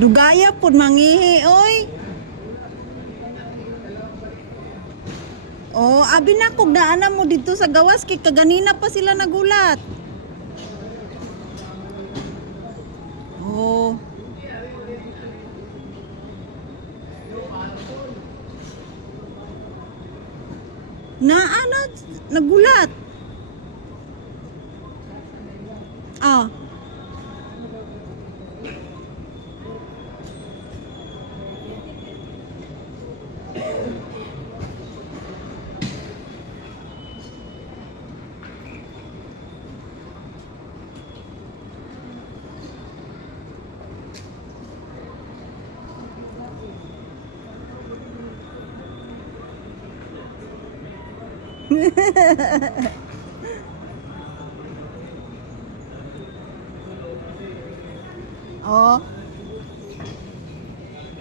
Dugaya pud mangihi oy. Oh, abi na kog daanan mo dito sa gawas kay kaganina pa sila nagulat. Oh. Naana nagulat. Ah. Oh.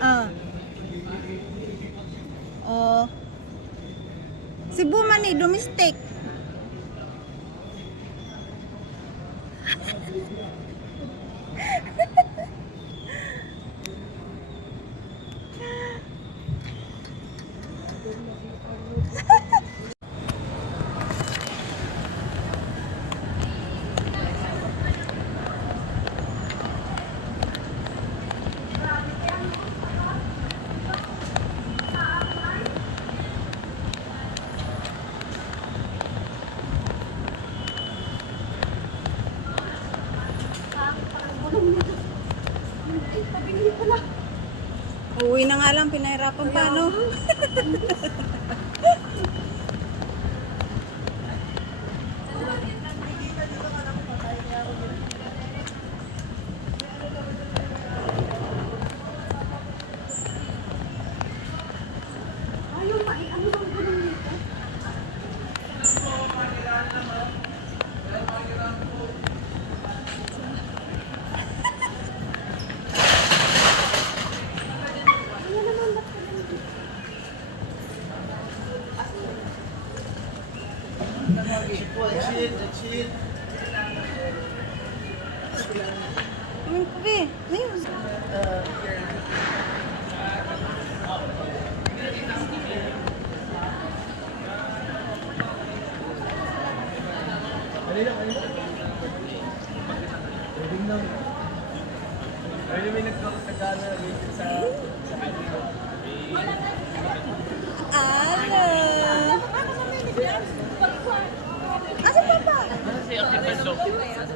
Ah. Oh. Cebu man ni domestic. Uwi na nga lang, pinahirapan pa, no?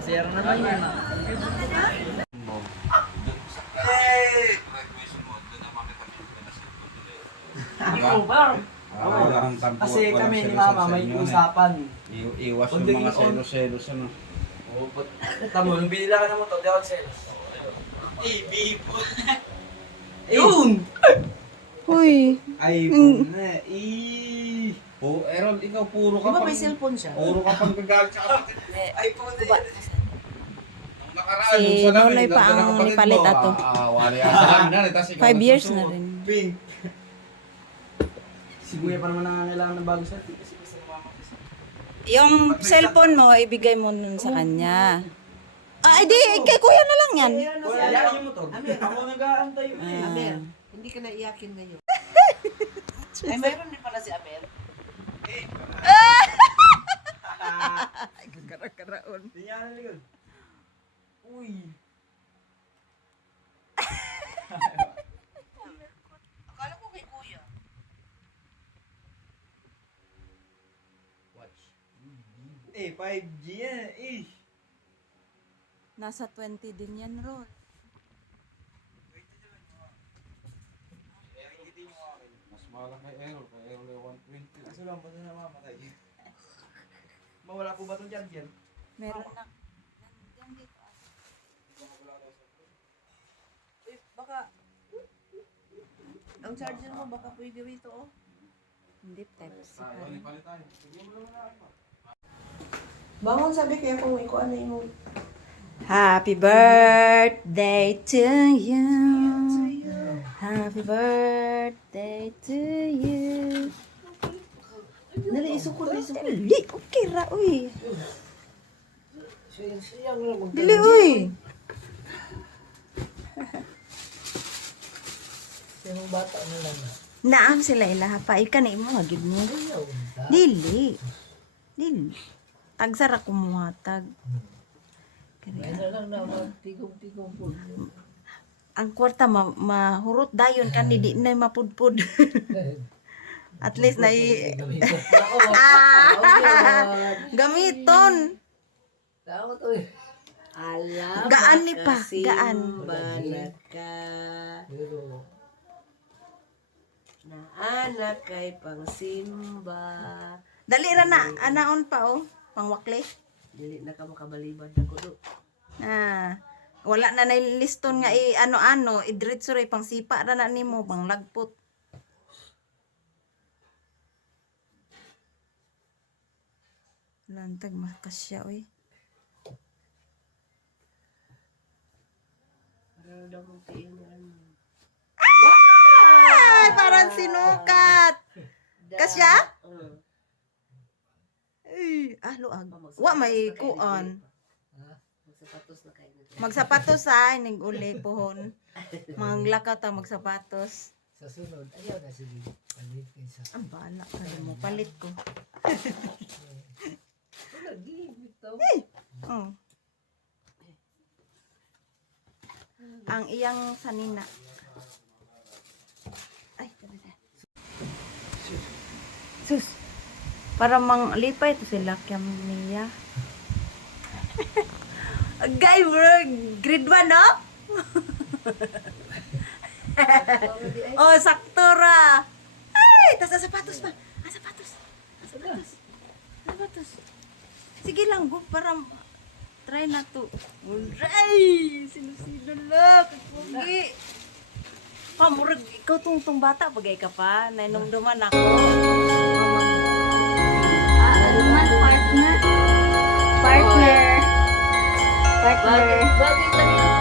Sir naman yan. Kasi kami ni Mama may usapan. Iwas yung mga selos-selos ano. Tamo, nung binila ka ng motor, di ako selos. Po. Yun! Uy. iPhone na. Errol, ikaw puro ka Di ba pang... may cellphone siya? Puro ka pang gagalit sa kapatid. iPhone na yan. Ang nakaraan, Si yung sa namin, Nonoy pa ganda ng ang kapatid nipalit mo. ato. Wali ka sa amin na. 5 years na rin. Pink. Si Kuya pa naman nangangailangan ng bagong cellphone kasi gusto ng mama kasi. Yung cellphone mo, ibigay mo nun sa kanya. Ah, edi, kay kuya na lang yan. Kuya, yan yung motor. Ako nag-aantay mo eh. Amer, hindi ka naiyakin ngayon. Ay, mayroon din pala si Amer. Kara-karaon. Hindi niya naligon. Uy. Akala ko kay Kuya. Watch. 5G yan eh. Nasa 20 din yan, Ron. Mas mahal kay Errol. Kay Errol ay 120. Kaso lang, basta na mamatay. Mawala po ba itong charger? Meron na. Uy, baka... Ang charger mo, baka pwede rito, oh. Hindi, type-C pa Tayo, rin. palit tayo. Sige mo naman na ako. Bangon, sabi kaya kung ikuan na yung... Happy birthday to you. Happy birthday to you. Dali, isukot, isukot. Dili, okay ra, uy. Siyang lang mag... Dili, uy. Yung bata mo lang na. Naam sila ilaha pa. Ika na imo hagid mo. Dili. Dili. Tagsara kumuhatag. May na lang na magtigong-tigong po. Ang kwarta mahurot dayon kan di na mapudpud. At least na gamiton. Tao to eh. Alam. Gaan ni pa, gaan. Balat ka. Pero, na anak kay pangsimba. Dali ra na anaon pa oh, pangwakli. Dili na ka makabalibad na kudo. Wala na liston nga ano-ano, idritso ray pang sipa ra na nimo pang lagpot. Lantag makasya oy. Para daw mong tiin. Ay, parang sinukat. Kasya? Ay, luag. Wa may kuan. Magsapatos na kayo. Magsapatos ay ning uli pohon. Manglakaw ta magsapatos. Sa sunod, ayaw na sige. Palit kayo sa... Ang bala ka mo palit ko. Lagi, bitaw. Oh. Ang iyang sanina. Ay, kada. Sus. Para mang lipay to sila kyam niya. Guy, grade 1 no? Oh, sakto ra. Ay, tas sapatos pa. Sapatos. Sapatos. Sige lang, go para try na to. Ay, sino lang, kapugi. Pamurag, ikaw tong bata, bagay ka pa. Nainumduman ako. Aluman, partner. Partner. Bagay lang yun.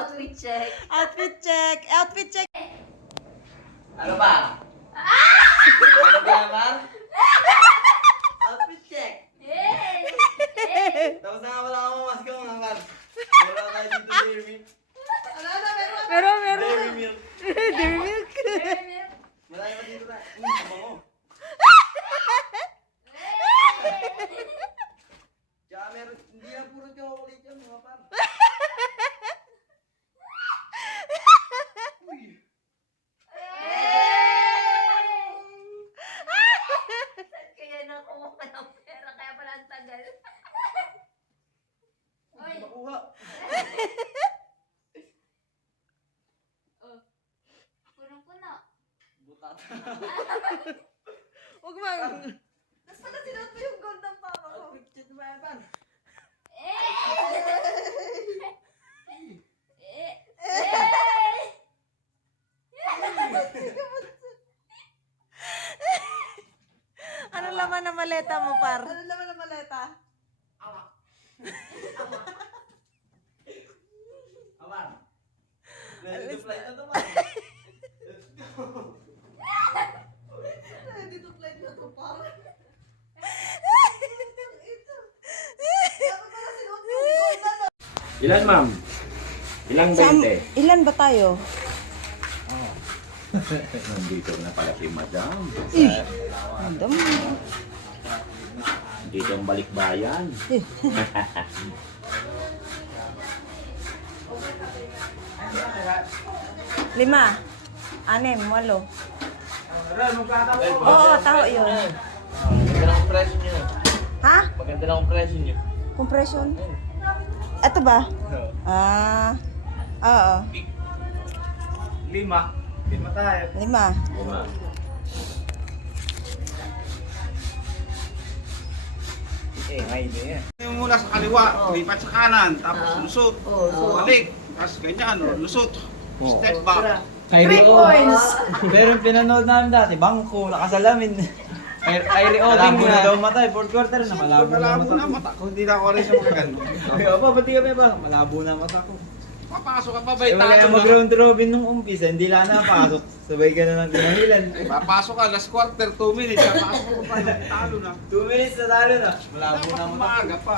Outfit check. Outfit check. Outfit check. Ano ba? Ano ba, Mar? Outfit check. Yay! Tapos na wala akong mask mga Mar. Wala tayo dito, Dairy Milk. Meron, meron. Dairy Milk. Dairy milk. Malayo pa dito na. Bango. Tsaka meron, hindi na puro chocolate yan mga Par. Uy. Kaya nakuha ka ng pera, kaya pala ang tagal. Oy, Makuha. punong-puno. Butat. Huwag mo. Tapos pala sinuot mo yung gold ng papa ko. Outfit check na ba yan, Par? Anong laman ng maleta mo, par? Anong laman ng maleta? Amar. Ready to fly na to, Par. Let's go. Dito flight na to, par. Ilan, ma'am? Ilang 20? Ilan ba tayo? Nandito na pala si madam. Madam. Dito ang balikbayan. Lima. Anim, walo. Oo, taho yun. Maganda lang ang presyo niyo. Ha? Maganda lang ang presyo niyo. Compression? Ito ba? Ah. Oo. 5. 5 tayo. 5. Lima. Ngayon din yan. Yung mula sa kaliwa, lipat sa kanan, tapos lusot. Balik, tapos ganyan, lusot. Step back. 3 points. Pero yung pinanood namin dati, bangko, nakasalamin. Ay re-odding mo na daw matay, fourth quarter na, malabo Malabo na mata ko, hindi na ako rin sa mga ganun. Kaya ba, pati kami ba? Malabo na mata ko. Papasok ka pa ba, Eh, wala talo yung na. mag-round robin nung umpisa, hindi lang napasok. Sabay ka na ng tinahilan. Papasok ka, last quarter, 2 minutes, papasok ka pa, talo na. 2 minutes na talo na. Malabo Dapat na mata. umaga pa.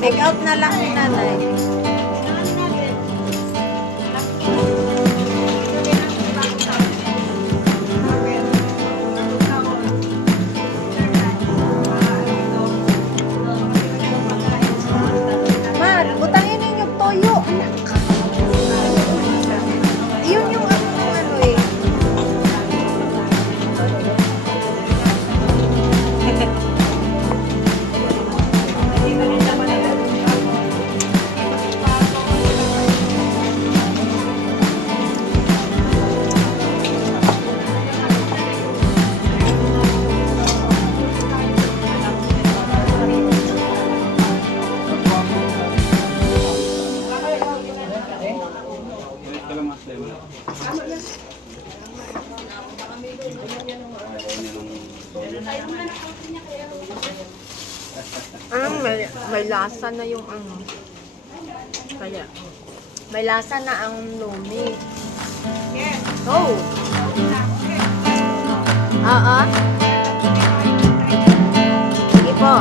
Take out na lang ni nanay. Mar, utangin ninyo toyo. Yun yung ano eh. may lasa na yung ano. Kaya, may lasa na ang lumi. Yes. Oh! Oo. Sige po.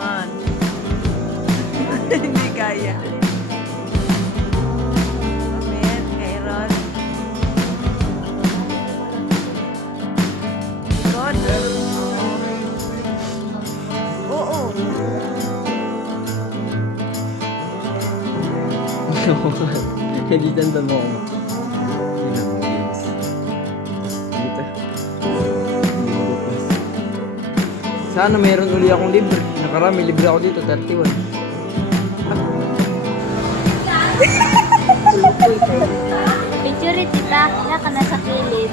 One. Hindi kaya. Amen, kay Ron. God. Oo. Editan mo ako. Dito. Sana meron uli akong libre. Nakarami libre ako dito, 31. Picture it kita, na ka na sa kilid.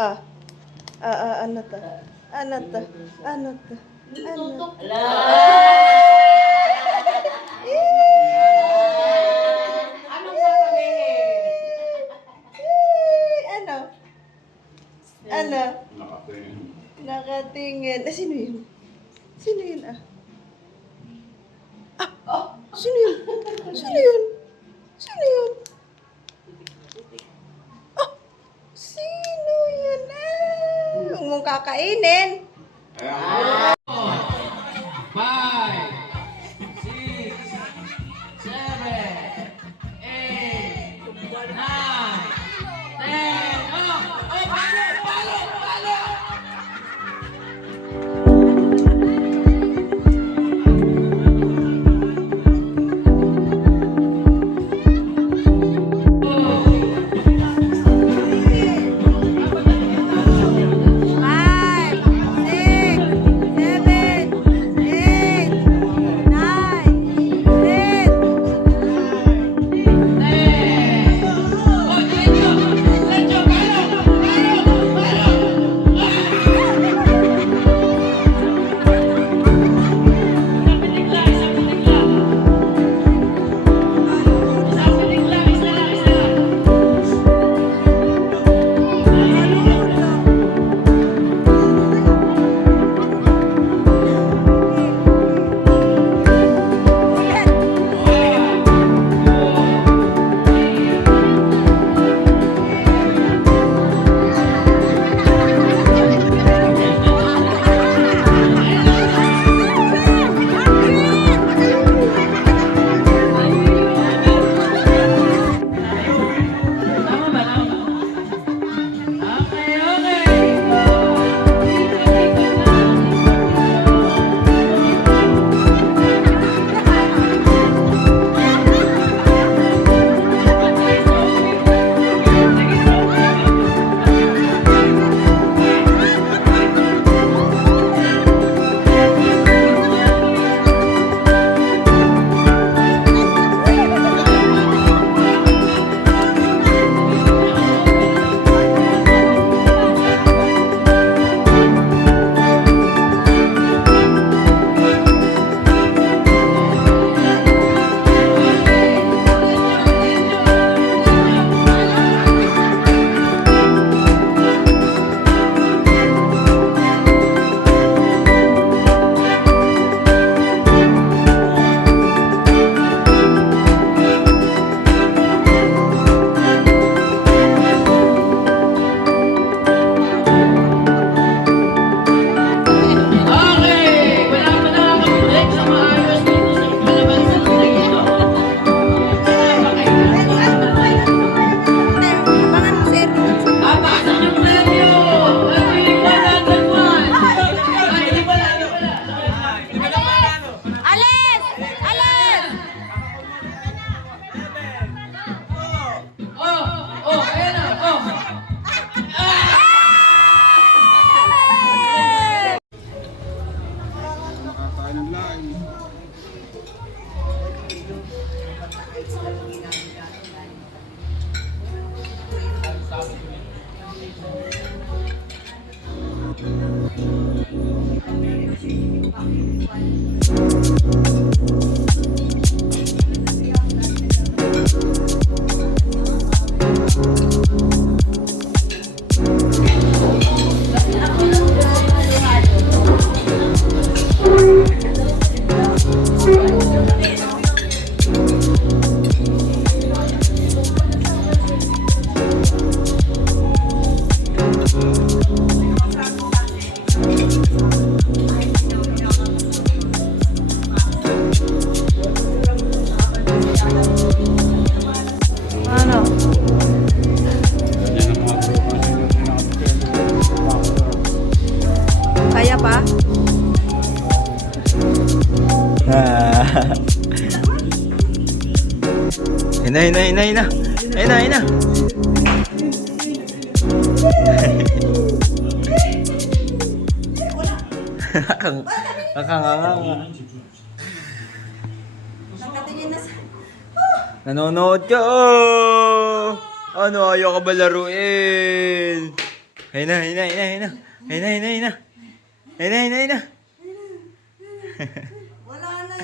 Ano to? Ano to? Ano to? Ano to? Anong sasabihin? Ano? Ano? Nakatingin. Sino yun? Sino yun Sino yun? Sino yun? Sino yun? Sino yun Huwag mong kakainin. Ayun na. Nakanganga. Nanonood ka, oh! Ano, ayaw ka ba laruin? Ayun na, ayun na, ayun na, ayun na. Ayun na, ayun na, ayun na. Ayun na, ayun na, ayun na. Wala na.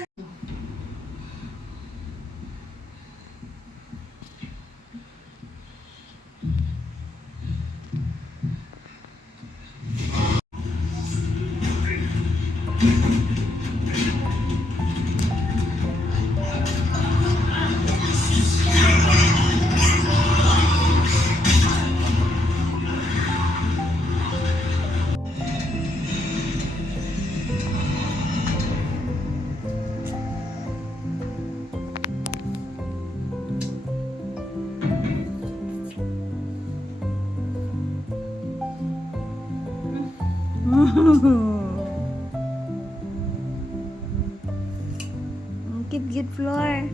Cute floor.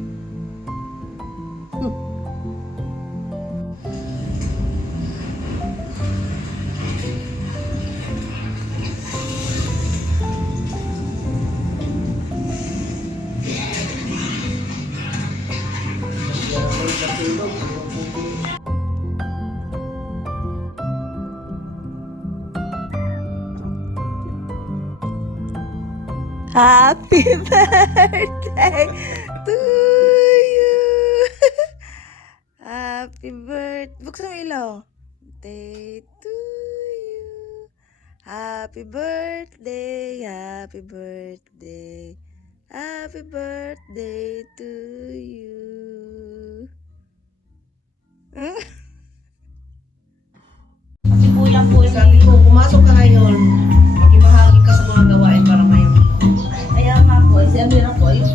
Happy birthday to you. Happy birthday. Buksan mo ilaw. Day to you. Happy birthday. Happy birthday. Happy birthday to you. Kasi pulang-pulang. Sabi ko, pumasok ka ngayon. Magibahagi ka sa mga gawain para may Kaya nga po, si Amira po, yung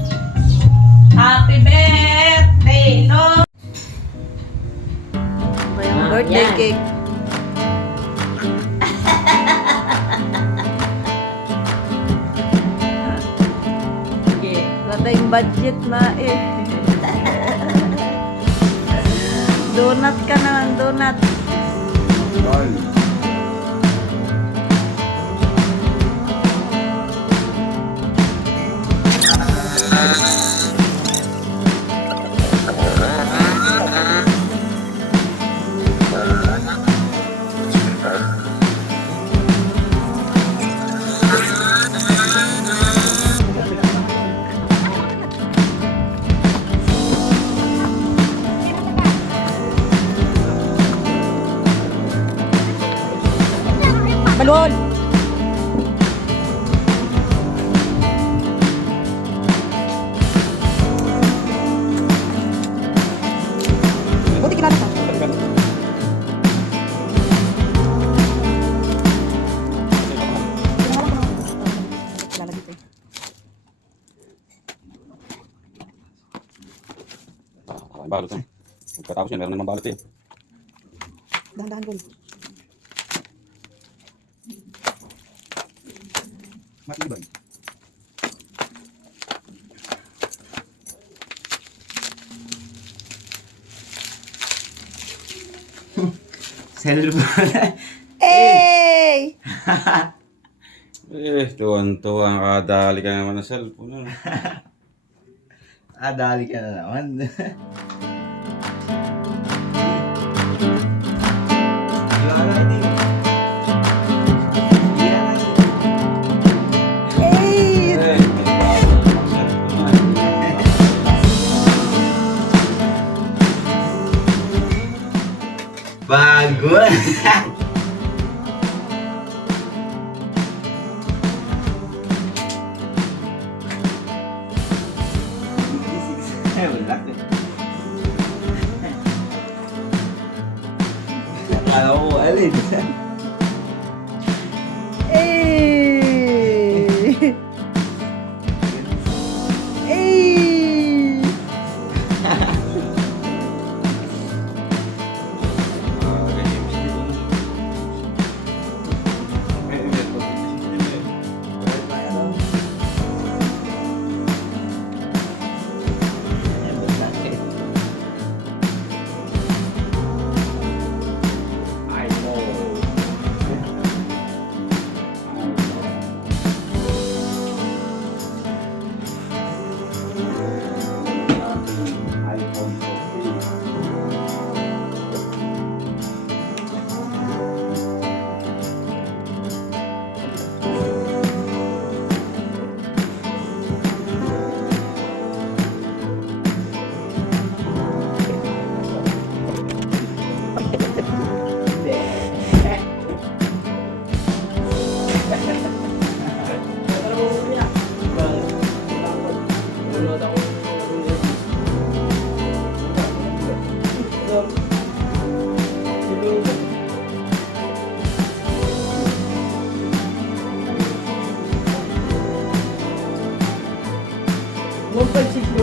Happy birthday, no? Ba yung birthday yan. cake? Sige. Wala tayong budget na eh. Donut ka naman, donut. Balon! Buti kilala ka. Kilala dito eh. Ang balot yan. Pagkatapos yan, meron naman balot eh. Dahan-dahan gol. Matibay. Cellphone. Hey! Tuwan-tuwa ang kadali ka naman ng cellphone. Ano? Dali ka na naman. Hey! May bago ng cellphone na. Bago. Wala.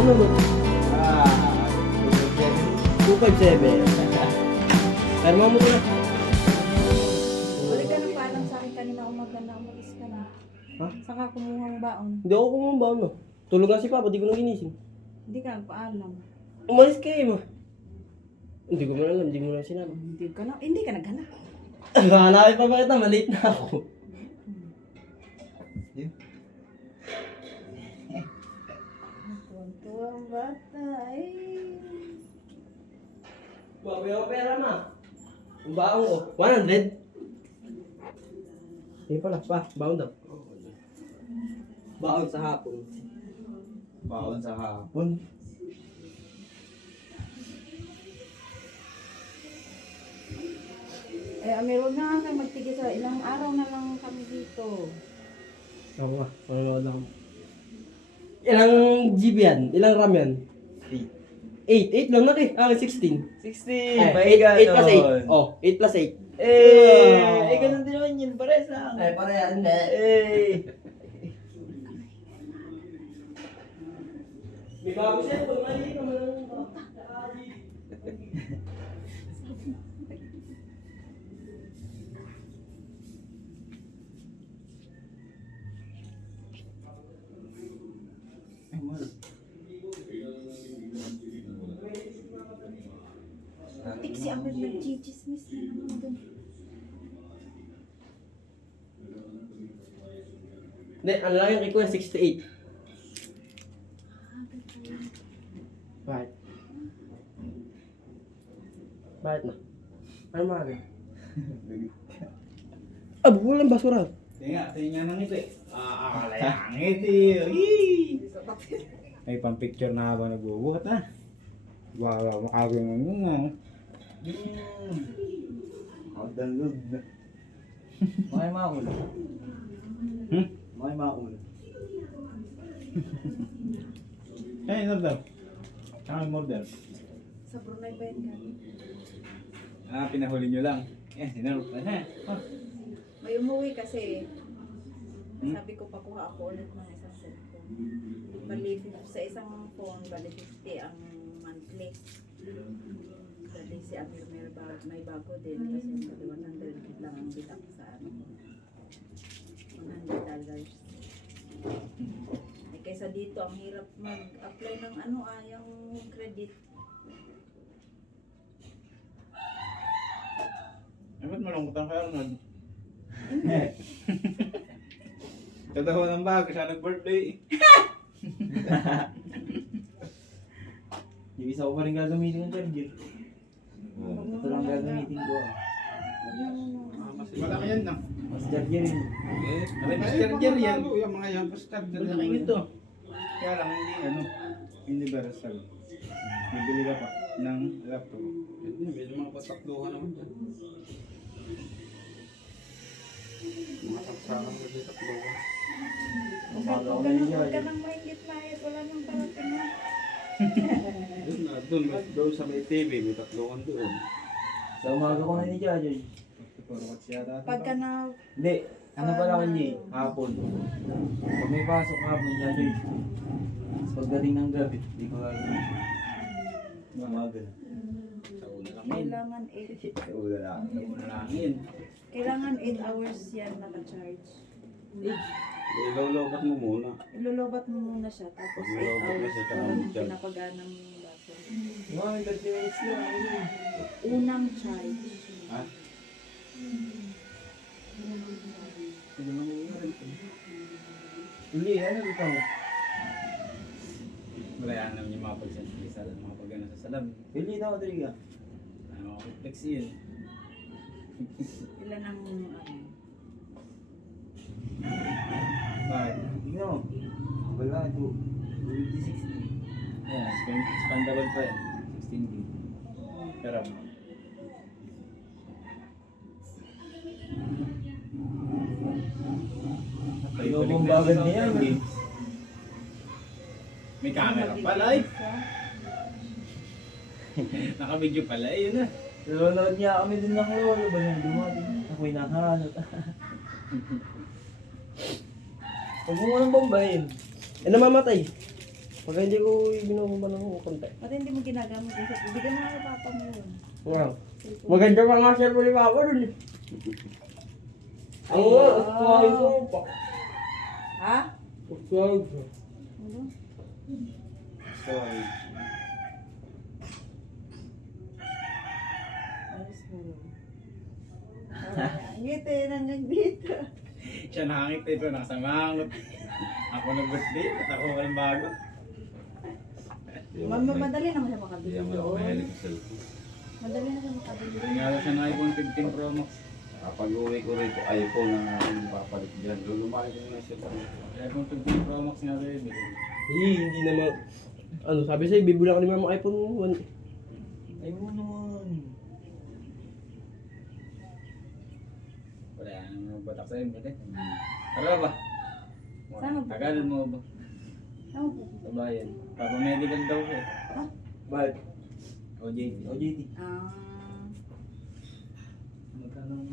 naman. Ah, 257. Pero mo na. Balik ka na paalam sa akin kanina umaga na umalis ka na. Ha? Saka kumuhang baon. Hindi ako kumambaon no. Tulog nga si Papa, di ko na ginising. Hindi ka nagpaalam. Umalis kayo mo. Hindi ko man alam, hindi mo na sinabi. Hindi ka naghanap. Hanapin pa ba kita? Maliit na ako. Tuwan-tuwa ang bata Bago yung pera ma. Ang baong ko. 100? Hindi pala, pa. Baon daw. Baon sa hapon. baon sa hapon. Amir, huwag na nga kayo magtigil sa ilang araw na lang kami dito. Ako ba? Manonood ako. Ilang GB yan? Ilang RAM yan? 8. 8 lang na eh. 16. 16! 8 plus 8. Oh, 8 plus 8. Ganun din naman yun. Pares lang. Ay, parehan na. May bago siya. Pag mali naman ang Tik si Amir nag-chismis na naman doon. Hindi, ano lang yung request, 68. Bakit? Bakit na? Ano mga bulang basura. Tingnan ng ito eh. Kalayangit eh. May pang-picture na habang nagbubuhat ha. Wow, makagawin mo nga. Dalog na. May maul. May maul. Eh, ano daw? Saan ang order? Sa Brunei ba yun? Pinahuli nyo lang. Sinarap na ha. May umuwi kasi. Sabi ko pakuha ako ulit ng isang cellphone. Bali, sa isang phone, bali 50 ang monthly. Bali si Amir may bago din kasi bali 100 lang ang bitak sa ano. $100. Eh, kaysa dito, ang hirap mag-apply ng yung credit. Ba't malungkot ang kay Arnold? Katawa ng bago, siya nag-birthday. Yung isa ko pa rin gagamitin ng charger. Ito lang gagamitin ko. Mas malaki yan na. Mas charger yun. Mas charger yan. Yung mga yan, mas charger yan. Malaki ito. Kaya lang, hindi versal. Bibili ka pa ng laptop. Medyo mga pasakluhan naman dyan. Mga saksakan na dito takluhan. Huwag ka nang maingit na wala nang parating na. Doon sa may TV, may takluhan doon. Sa umaga ko na ni-charger. Pagka na Hindi. Ano pala ko niya? Hapon. Pag may pasok hapon, charger. Tapos pagdating ng gabi, di ko gagawin. Umaga na. kailangan 8 Sa ulo lang. Manalangin. kailangan 8 hours yan naka-charge. Ilolobat mo muna. Ilolobat mo muna siya tapos 8 Ilolobat mo hours siya, para tsaka mag-charge. pinapagana mo yung battery. Mga 30 minutes lang. Unang charge. Ha? Uli, ano dito mo? Wala yan naman yung mga pag-sensity sa mga pag-ano sa salam. Uli na, Rodrigo. Ano, reflex yun. Ilan ang Bakit? Tingnan mo. Wala, 60. Ayan, expandable pa yan. 16 gig. Pero, Lubong bagad niya. may camera pala eh. Naka-video pala eh, yun na. Nanonood niya kami din ng lolo. Ba yan, dumating. Ako'y nakahanot. Huwag mo nang bombahin. Eh, namamatay. Pag hindi ko binukuha ng konti. Ba't hindi mo ginagamit? Bigyan mo kay papa mo yun. Wow. Maganda pa nga siya po ni Papa dun eh. Oo, usuwain ko pa. Ha? Usuwain ko. Ano? Sorry. Ayos mo yun. Ngiti, hanggang dito. Siya nakangit ito, nakasamangot. Ako nag-birthday, at ako walang bago. Madali naman siya makabili. Hindi ako mahilig sa cellphone. Madali na siya makabili. Tingala siya ng iPhone 15 Pro Max. Kapag uwi ko rito, iPhone ang aking papalit dyan. Lulumali ko nga siya. iPhone 15 Pro Max nga rin. Hindi naman. Ano, sabi sa'yo, bibula ka ni Mama iPhone 1. iPhone naman. Wala nang batak sa'yo, bili. Tara ba? Saan mo? Tagal mo ba? Ano po? Sa bayan. Papa-medical daw siya. Bakit? OJT. OJT. Ah. Magkano?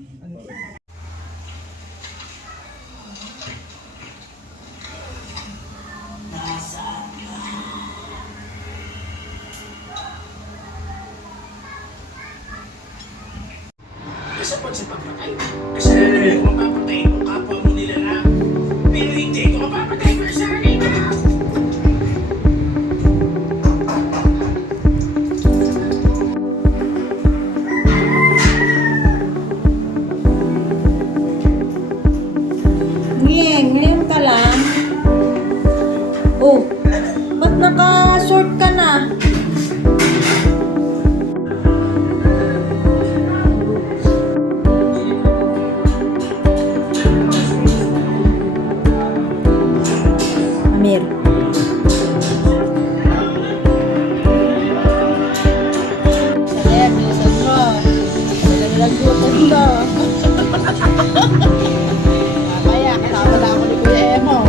Kasapag sa pagpatay. Kasalanan mo mapapatay kung kapwa mo nila na. Pero hindi ko mapapatay para sa akin. Ngayon ka lang. Oh, ba't naka-short ka na? Amir. Kaya, bilisan mo. Nilang grupo dito. Mamaya, kasama na ako ni Kuya Emo.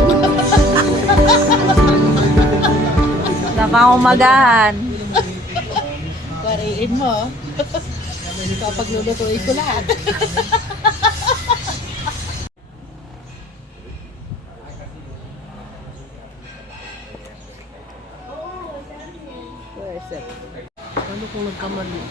Napang umagahan. Pariin mo. Kapag lulutuin ko lahat. Ano kung nagkamali?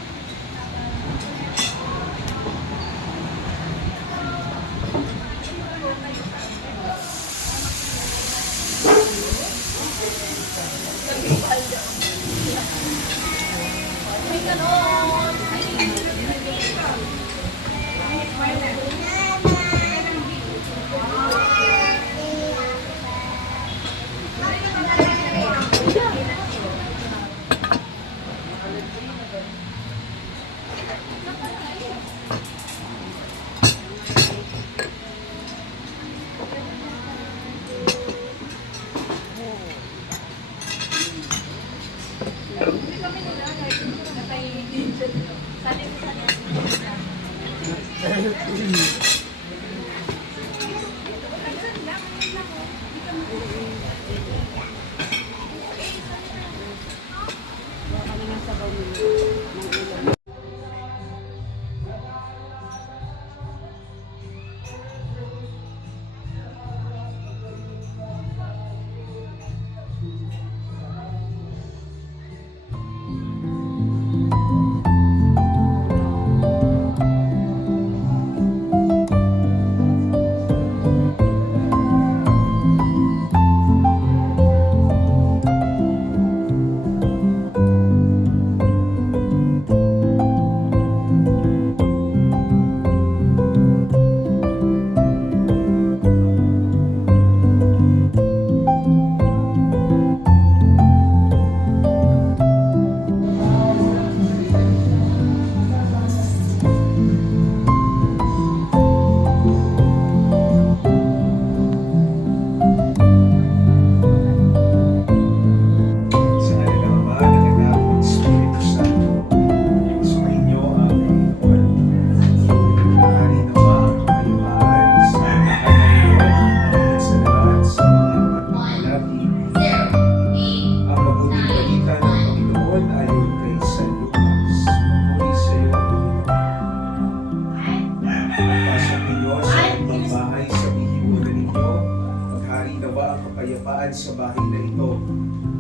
Sa bahay na ito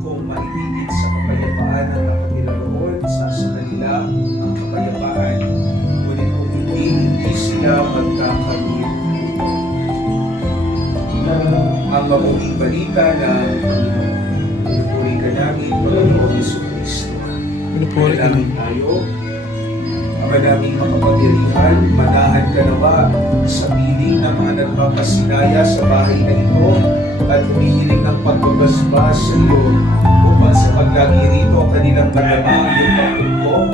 kung maibigit sa kapayapaan ang nakatira roon sa kanila ang kapayapaan. Ngunit kung hindi sila magkakamit nito. Ang mabuting balita na pinupuri ka namin, Panginoon Jesucristo. Manalangin tayo. Ama naming makapangyarihan, manahan ka na ba sa piling ng mga nagpapasinaya sa bahay na ito at humihiling ng pagbabasbas sa iyo upang sa paglagi rito kanilang malamang yung pagtungkong,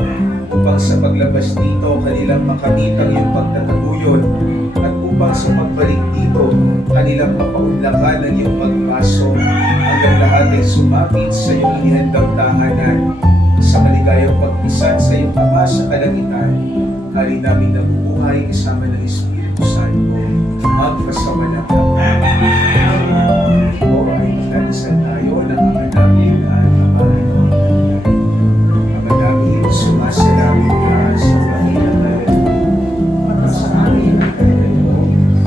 upang sa paglabas dito kanilang makamit ang iyong pagtataguyod, at upang sa pagbalik dito kanilang mapaunlakan ang iyong pagpasok hanggang lahat ay sumapit sa iyong inihandang tahanan. Sa maligayang pagpisan sa iyong Ama sa kalangitan, hari namin nabubuhay kasama ng Espiritu Santo, magkasama ng o ay magdadasal tayo ng Ama namin at Ama namin. Ama namin, sumasalamin ka sa Panginoon at sa amin ang kanyang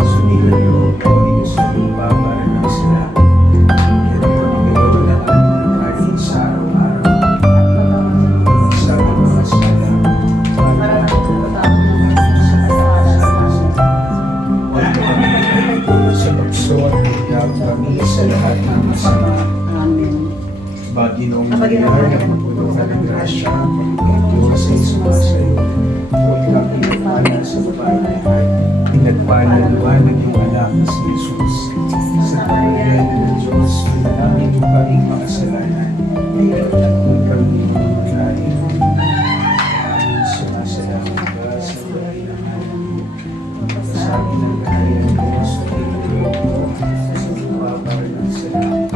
sumilan mo o inusulong pa para ng sila. Yan ang pagkakaroon ng aming kanin sa araw-araw. Kami sa lahat ng masama. Baginoong Maria, napupuno ka ng grasya, ang Diyos ay sumasayo. Huwag kang pinagpala sa babae lahat. Pinagpala naman ng iyong anak na si Jesus. Sa pagkayan ng Diyos, pinanamin mo kaming mga kasalanan. Nagkakong kami mga magkari. Sumasalamin ka sa babae ng anak mo. Sabi ng kaya ng Diyos, pinagpala mo. Para ng salamat.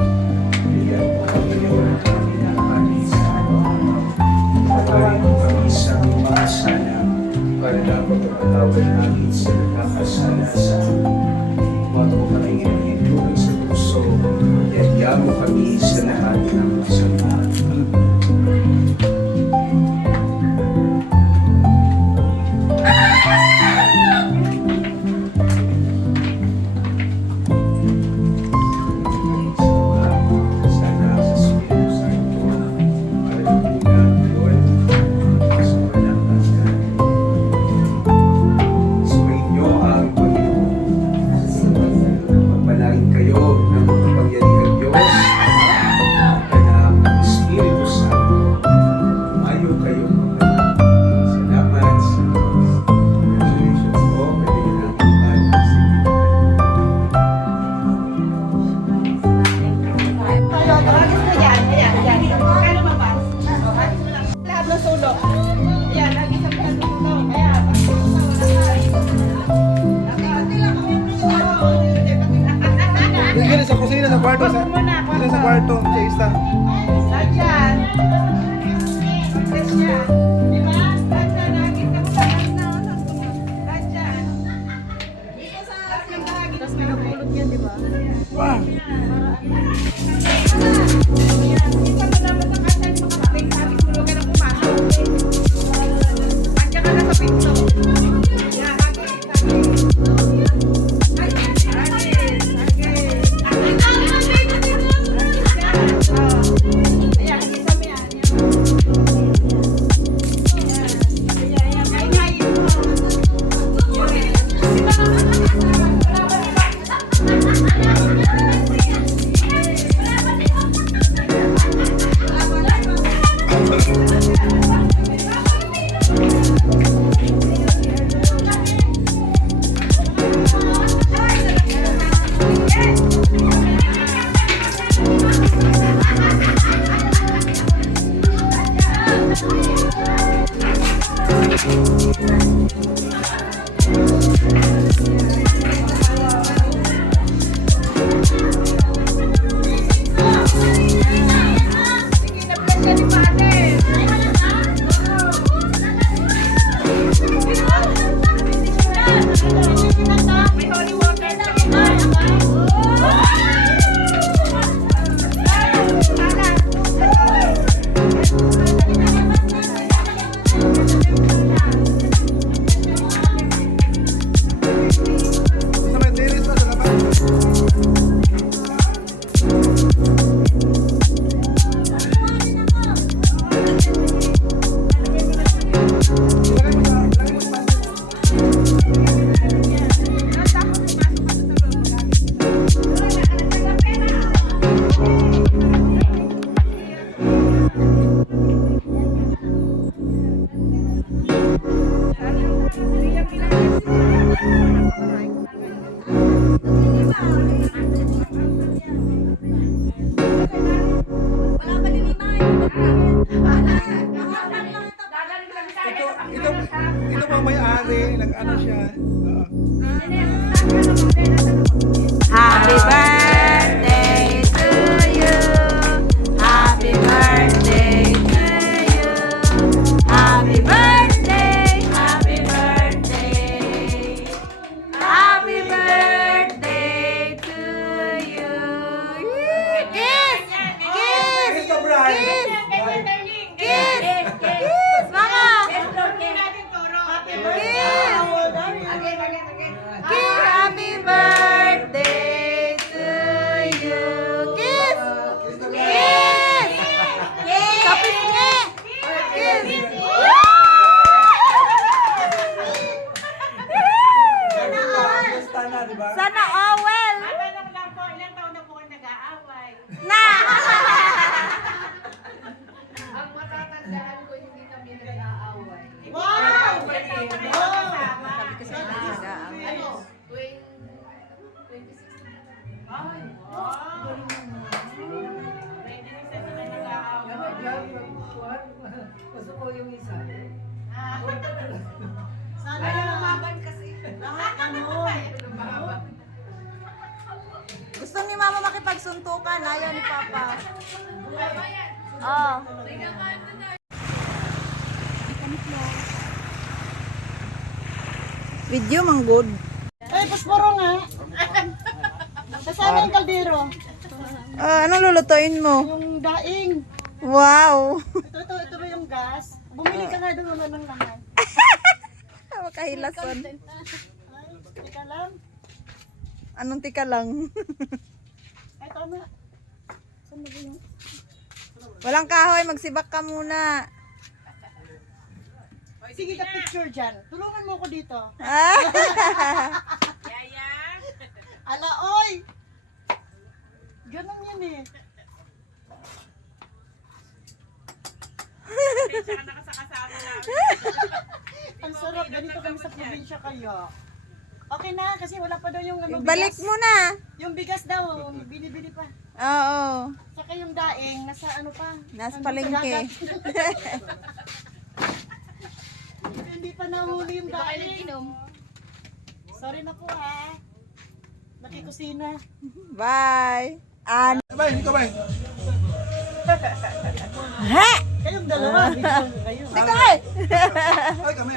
Bigyan mo kami ng kami ng kami sa araw-araw. Pagkain mo kami sa aming mga sala para dapat pagkatawad namin sa nagkakasala sa amin. Huwag mo kami hinahintulog sa puso at hiya mo kami sa lahat ng masama. Sa kusina, sa kwarto, sa kwarto, sa isa. Sana yung lumaban kasi. Lahat ganun. Gusto ni Mama makipagsuntukan, ayaw ni Papa. Oh. Video mang good. Ay, pasporo nga. Kasama yung kaldero. Anong lulutuin mo? Yung daing. Wow. Ito ba yung gas? Bumili ka nga doon naman ng laman. Makahilason. Ay, teka lang. Anong tika lang? Ay, tama. Saan ba yung... Walang kahoy, magsibak ka muna. Sige ka picture dyan. Tulungan mo ko dito. Ah. Ala, oy! Ganun yan eh. Ang sarap. Ganito kami sa probinsya kayo. Okay na, kasi wala pa daw yung ano, Balik bigas. mo na. Yung bigas daw, binibili pa. Oo. Saka yung daing, nasa ano pa? Nasa Nandun sa palengke. dagat. Hindi pa nahuli yung daing. Sorry na po ha. Nakikusina. Bye. Bay, ikaw bay. Ha? Kayong dalawa, bigyan kayo. Teka eh. Ay, kami.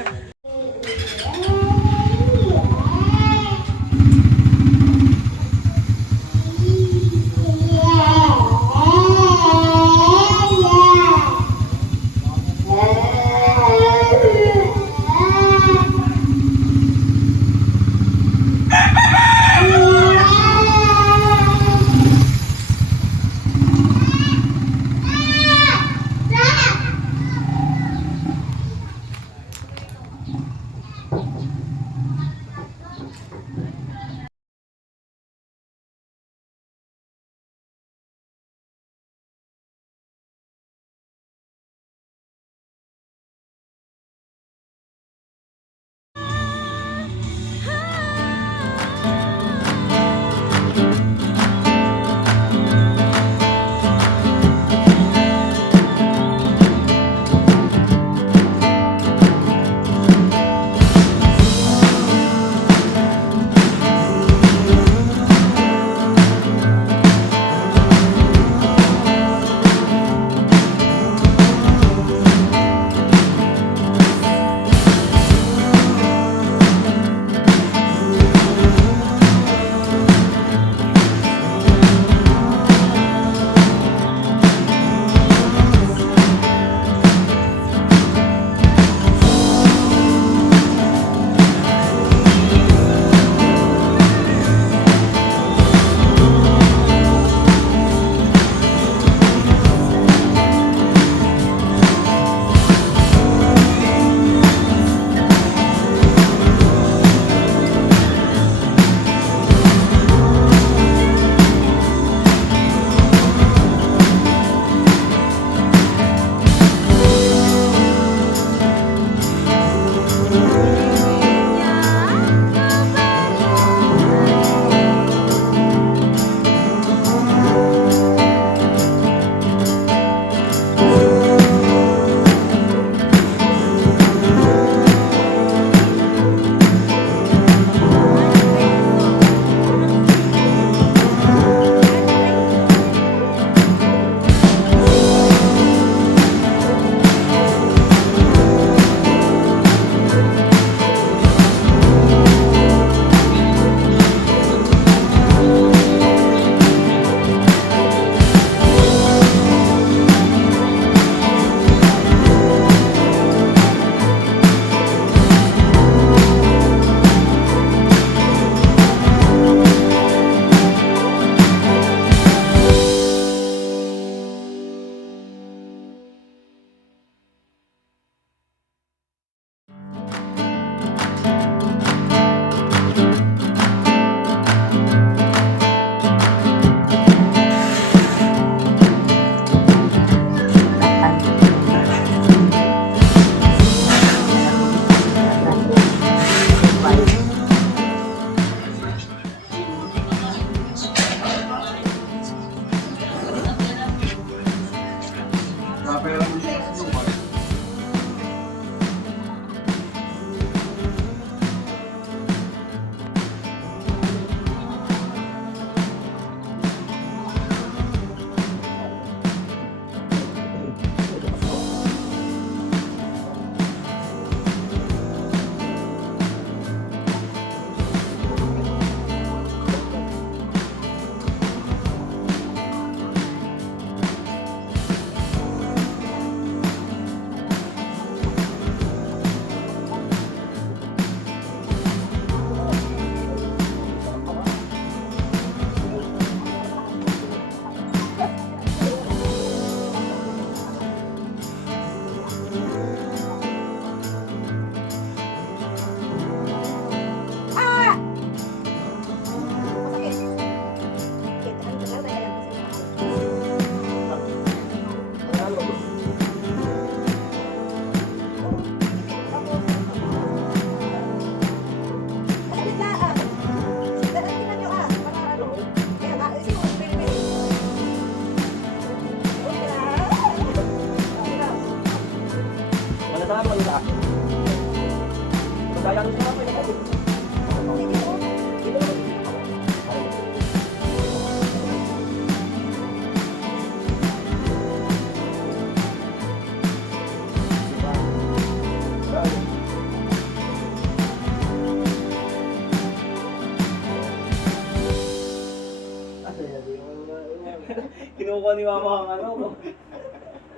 Kinukuha ni mama ang ano ko.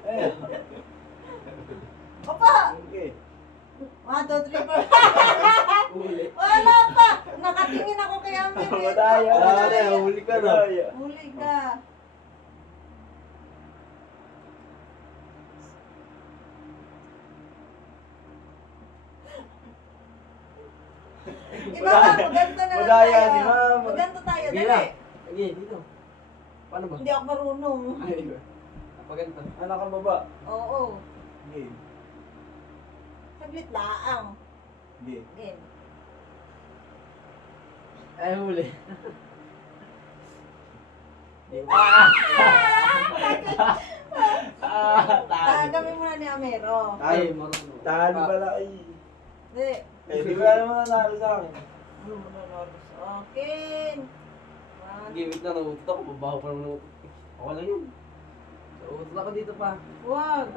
Eh. Opa! Okay. 1, 2, 3, 4. Wala pa! Nakatingin ako kay Amir. Madaya. Madaya. Huli ka na. Huli ka. Iba ka, maganda na lang Madaya tayo. si Mama. Maganda tayo, Sige dali. na. Sige, dito. Paano ba? Hindi ako marunong. Ay, napaganda. Anak ang baba. Oo. Game. Saglit laang. Game. Game. Ay, huli. Tagamin muna ni Amero. Ay, marunong. Tahan pala ay. Hindi. Eh, di ko alam mo nanalo sa akin. Ano mo na naros? Okay. Gimik na nautot ako, babaho pa naman nautot. Ako lang yun. Nautot ako dito pa. Wag.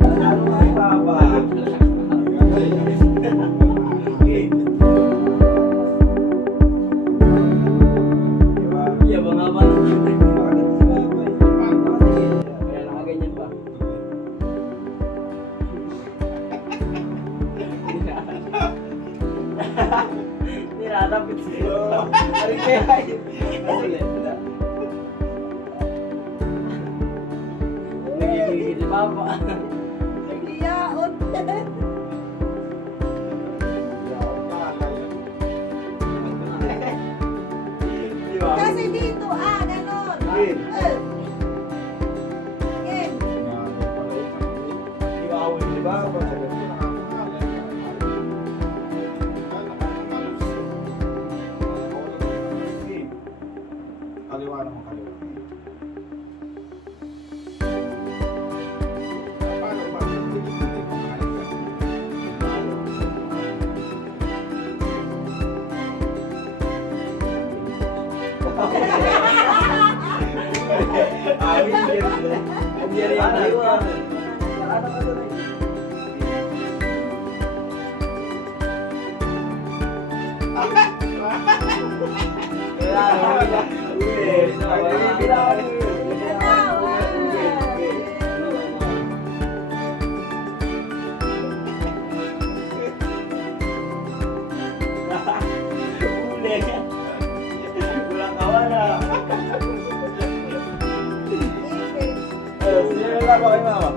Nanalo ka kay Papa. Game. Diba? Iya, banga ba? Bakit si Papa eh? Kaya nakaganyan pa. Nilalapit siya. Ari kaya yun. Ulit. Nagigigil si Papa. Iyaot. Di ba? Kasi dito, ganon. Game. Game. Di ba ako di ba? Game. Kaliwa naman kaliwa. Paano ba? Amin games na. Hindi rin yung dalawa. Ano ka doon eh? Kaya, Walang kawana. Sino yung laba kay mama?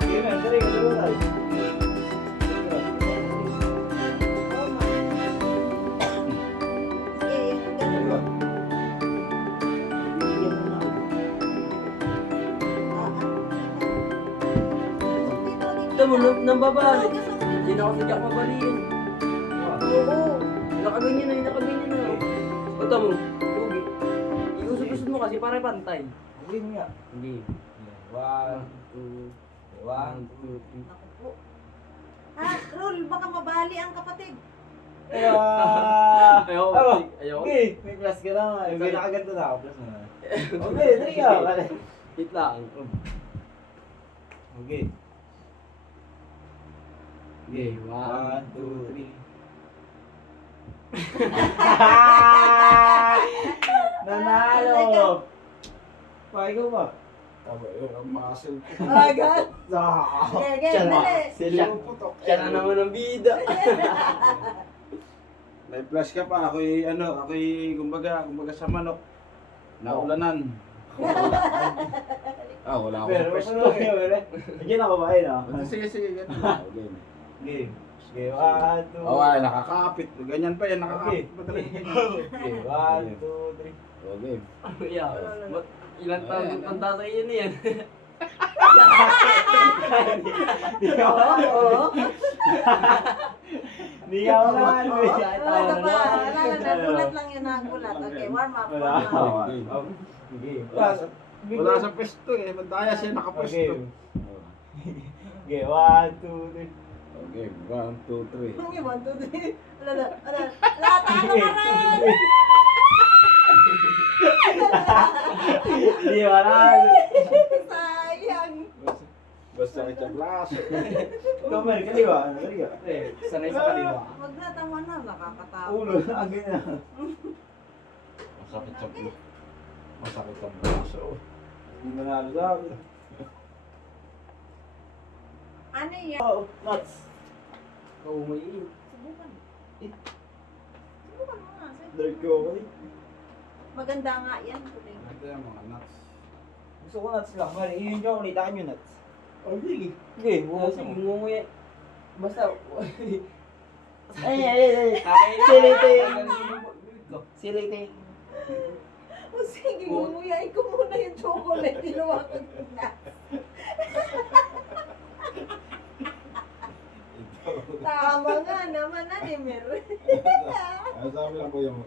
Game na, dali, kadalo tayo. ito mo, nang babali. Hindi na ako sadyak mabaliin. Oo. Nakaganyan na, nakaganyan na. Ito mo, lugi. Iusod-usod mo kasi para pantay. Game nga. Hindi. 1, 2, 1, 2, 3. Naku po. Rul, baka mabali ang kapatid. Ayaw. Ayaw. Okay, may plus ka na nga. Okay, nakaganto na ako. Plus na. Okay, dali ka. Hit lang. Okay. Okay, 1, 2, 3. Nanalo! Pakigaw ba? Tama yun, ang muscle. Agad. Ah! Game, dali. Siya na naman ang bida. May flash ka pa, ako'y kumbaga sa manok. Naulanan. Wala akong Pero, pwesto. ano nga yun, eh? Bigyan ako ba kayo, no? Sige, ganun. Game. Game. Okay, 1, 2. Oo, nakakapit. Ganyan pa yan, nakakapit pa talaga ganyan. Okay, 1, 2, 3. Game. Yeah. Ilan taon yung tanda sa iyo niyan? Oo. Hindi ka wala. Wala pa. Nagulat lang yun, nagulat. Okay, warm up. Wala sa pwesto eh. Madaya siya nakapwesto. Okay, 1, 2, 3. Okay, 1, 2, 3. Okay, 1, 2, 3. Lahat ano ka rin? Hindi wala. Sayang. Basta kita braso. Kamay, kaliwa. Sanay sa kaliwa. Wag na, tama na. Nakakatawa. Ulo, agad na. Masakit sa braso. Masakit sa braso. Hindi manalo sa akin. Ano yan? Oh, nuts. Oo, may iyo. Subukan. Subukan mo nga. Sige. Dark ko ako eh. Maganda nga yan. Tuloy. Ito yung mga nuts. Gusto ko nuts lang. Mali, yun yung ulit. Akin yung nuts. Oh, sige. Sige, Oo, sige, ngunguya. Basta, ay. kakainin. Siliting. Siliting. O sige, ngumuyain ko muna yung chocolate. Tinawakan ko na. Tama nga naman, Animer. Ano sabi lang kuya mo?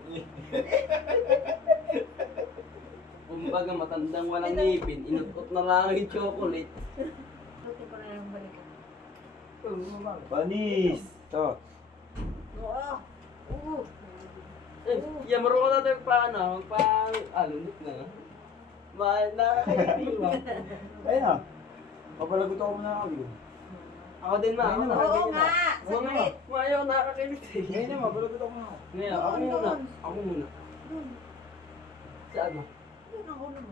Kumbaga matandang walang ngipin, inutot na lang yung chocolate. Buti ko na lang balikan. Panis. Ito. Oo. Oo. Yeah, marunong ka natin paano, alunit na. Nakakaiba. Ayun na. Papalagot ako muna ako yun. Ako din ma, ako Oo nakakaiba. nga. Saglit. Ayaw nakakakilit eh. Ngayon na, papalagot ako muna. Ngayon, ako Doon, muna. doon. Ako muna. Doon. Saan mo? Doon ang ulo mo.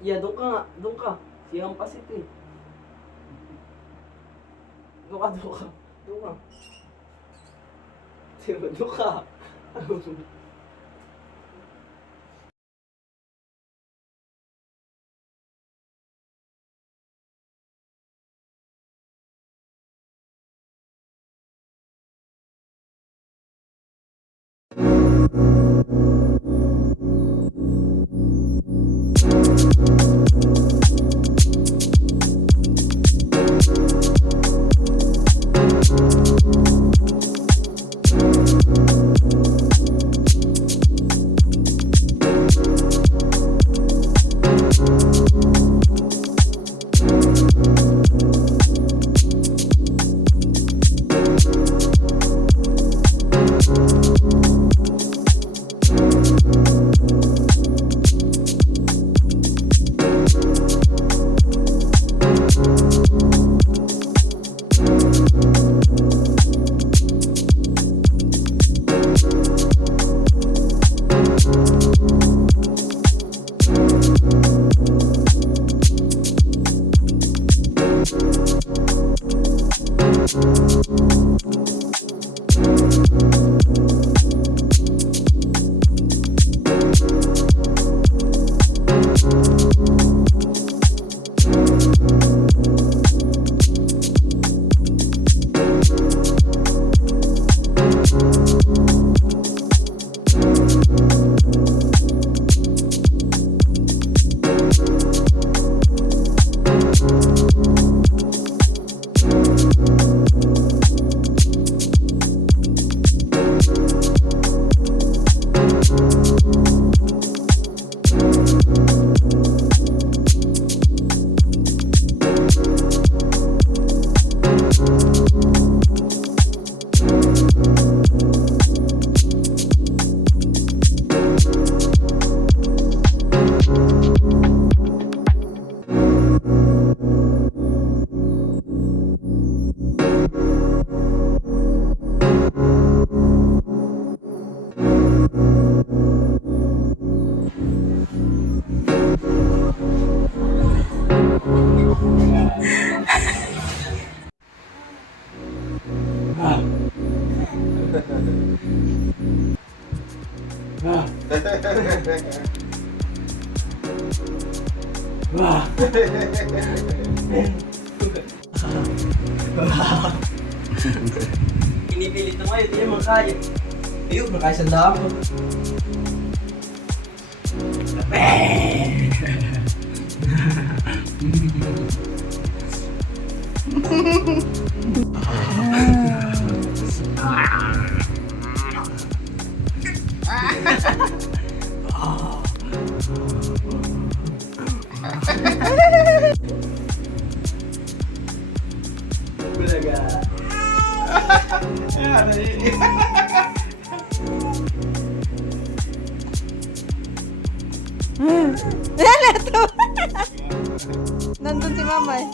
Yeah, doon ka nga. Doon ka. Siyang pasit eh. Doon ka. Doon ka. Diba, doon ka. Pinipilit na ngayon, hindi naman kaya. Ayun, nakaisanda ako. Nandun si mama eh.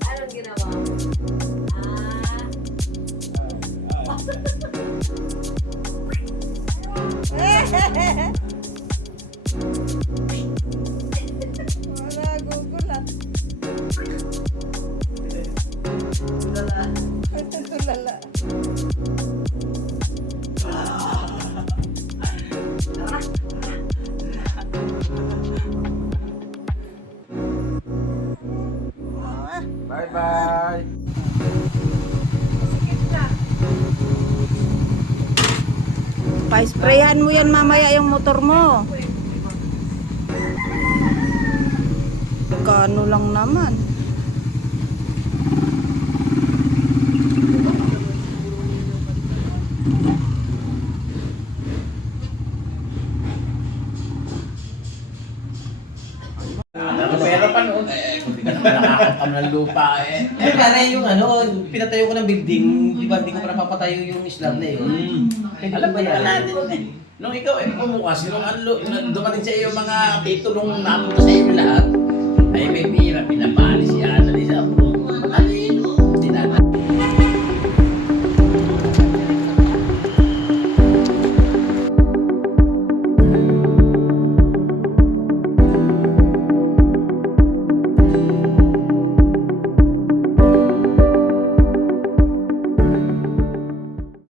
Anong ginawa mo? Wala, gugulat. Tulala. Bye-bye. Pa-sprayhan mo yan mamaya yung motor mo. Kano lang naman. Pero pa noon eh, kung di ka naman nakakatam ng lupa eh. Eh, para yung ano, pinatayo ko ng building, di ba, di ko pa napapatayo yung Islam na yun. Alam ba natin eh. Nung ikaw eh, kumukas, nung dumating sa iyo mga titulong napunta sa iyo lahat, ay may pira, pinapali si Annalisa po. Ano yun? Dinata.